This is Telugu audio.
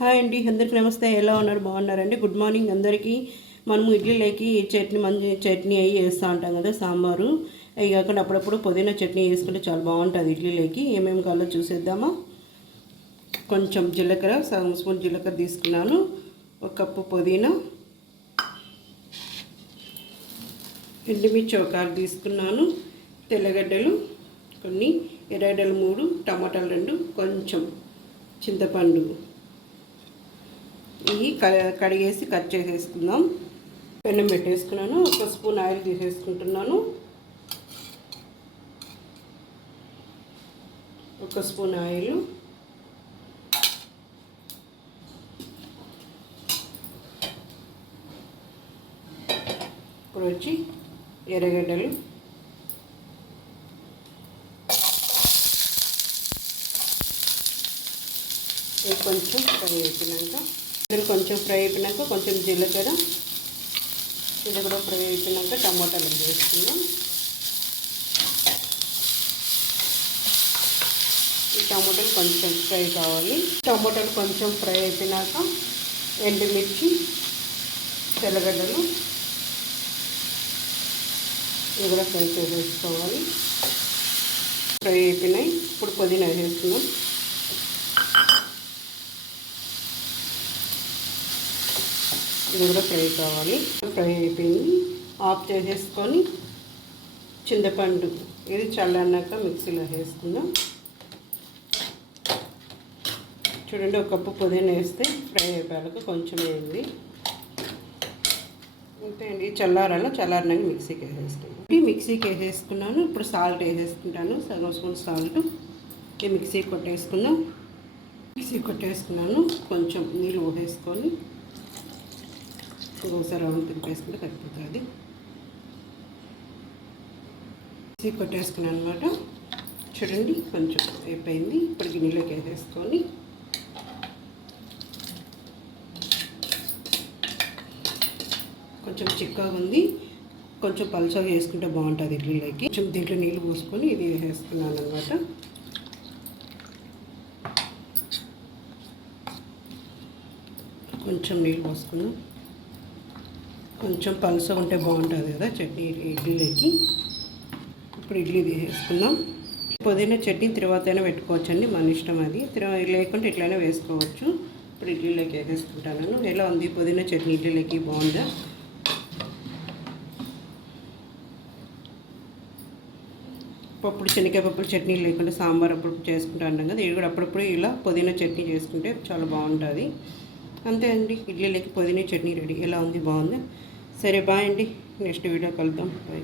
హాయ్ అండి, అందరికీ నమస్తే. ఎలా ఉన్నారు? బాగున్నారండి? గుడ్ మార్నింగ్ అందరికీ. మనము ఇడ్లీలోకి చట్నీ మంచి చట్నీ అవి వేస్తూ ఉంటాం కదా, సాంబారు అవి కాకుండా అప్పుడప్పుడు పుదీనా చట్నీ వేసుకుంటే చాలా బాగుంటుంది ఇడ్లీలోకి. ఏమేమి కావాలో చూసేద్దామా. కొంచెం జీలకర్ర, సగం స్పూన్ జీలకర్ర తీసుకున్నాను. ఒక కప్పు పుదీనా, ఎండుమిర్చి ఒక 6 తీసుకున్నాను, తెల్లగడ్డలు కొన్ని, ఎర్రగడ్డలు 3, టమాటాలు 2, కొంచెం చింతపండు. ఇవి కడిగేసి కట్ చేసేసుకుందాం. పెనం పెట్టేసుకున్నాను. 1 స్పూన్ ఆయిల్ తీసేసుకుంటున్నాను. 1 స్పూన్ ఆయిల్, ఇప్పుడు వచ్చి ఎర్రగడ్డలు, కొంచెం ఫ్రై అయిపోయినాక కొంచెం జీలకర్ర, ఇది కూడా ఫ్రై అయిపోయినాక టమాటాలు వేసుకుందాం. ఈ టమాటాలు కొంచెం ఫ్రై కావాలి. టమాటాలు కొంచెం ఫ్రై అయిపోయినాక ఎండుమిర్చి, తెల్లగడ్డలు ఇవి కూడా ఫ్రై చేసేసుకోవాలి. ఫ్రై అయిపోయినాయి. ఇప్పుడు పుదీనా వేసుకుందాం. ఇది కూడా ఫ్రై కావాలి. ఫ్రై అయిపోయింది. ఆఫ్ చేసేసుకొని చింతపండు ఇది చల్లన్నాక మిక్సీలో వేసుకుందాం. చూడండి, 1 కప్పు పుదీనా వేస్తే ఫ్రై అయిపోయాక కొంచెం వేయండి. అంతే అండి. చల్లారినాక మిక్సీకి వేసేసుకుంటాను. మిక్సీకి వేసేసుకున్నాను. ఇప్పుడు సాల్ట్ వేసేసుకుంటాను. సగం స్పూన్ సాల్ట్. ఇది మిక్సీ కొట్టేసుకున్నాను. కొంచెం నీళ్ళు వేసుకొని ఒకసారి రౌండ్ తిప్పేసుకుంటే సరిపోతుంది. మిక్సీ కొట్టేసుకున్నాను అనమాట. చూడండి, కొంచెం అయిపోయింది. ఇప్పుడు గిన్నెలోకి వేసేసుకొని కొంచెం చిక్కగా ఉంది, కొంచెం పలుచగా వేసుకుంటే బాగుంటుంది ఇడ్లీలోకి. కొంచెం దీంట్లో నీళ్ళు పోసుకొని ఇది వేసేసుకున్నాను అనమాట. కొంచెం నీళ్ళు పోసుకున్నాం. కొంచెం పలుసగా ఉంటే బాగుంటుంది కదా చట్నీ ఇడ్లీలోకి. ఇప్పుడు ఇడ్లీ వేసుకుందాం. పుదీనా చట్నీ తర్వాత అయినా పెట్టుకోవచ్చండి, మన ఇష్టం అది. లేకుంటే ఇట్లయినా వేసుకోవచ్చు. ఇప్పుడు ఇడ్లీలోకి వేసేసుకుంటాను. ఎలా ఉంది పుదీనా చట్నీ ఇడ్లీలోకి? బాగుందా? శనగకాయ పప్పుల చట్నీ లేకుండా సాంబార్ అప్పుడు చేసుకుంటాను కదా, ఇది కూడా అప్పుడప్పుడు ఇలా పుదీనా చట్నీ చేసుకుంటే చాలా బాగుంటుంది. అంతే అండి, ఇడ్లీలోకి పుదీనా చట్నీ రెడీ. ఎలా ఉంది? బాగుంది. సరే, బాయ్ అండి. నెక్స్ట్ వీడియో కలుద్దాం. బాయ్.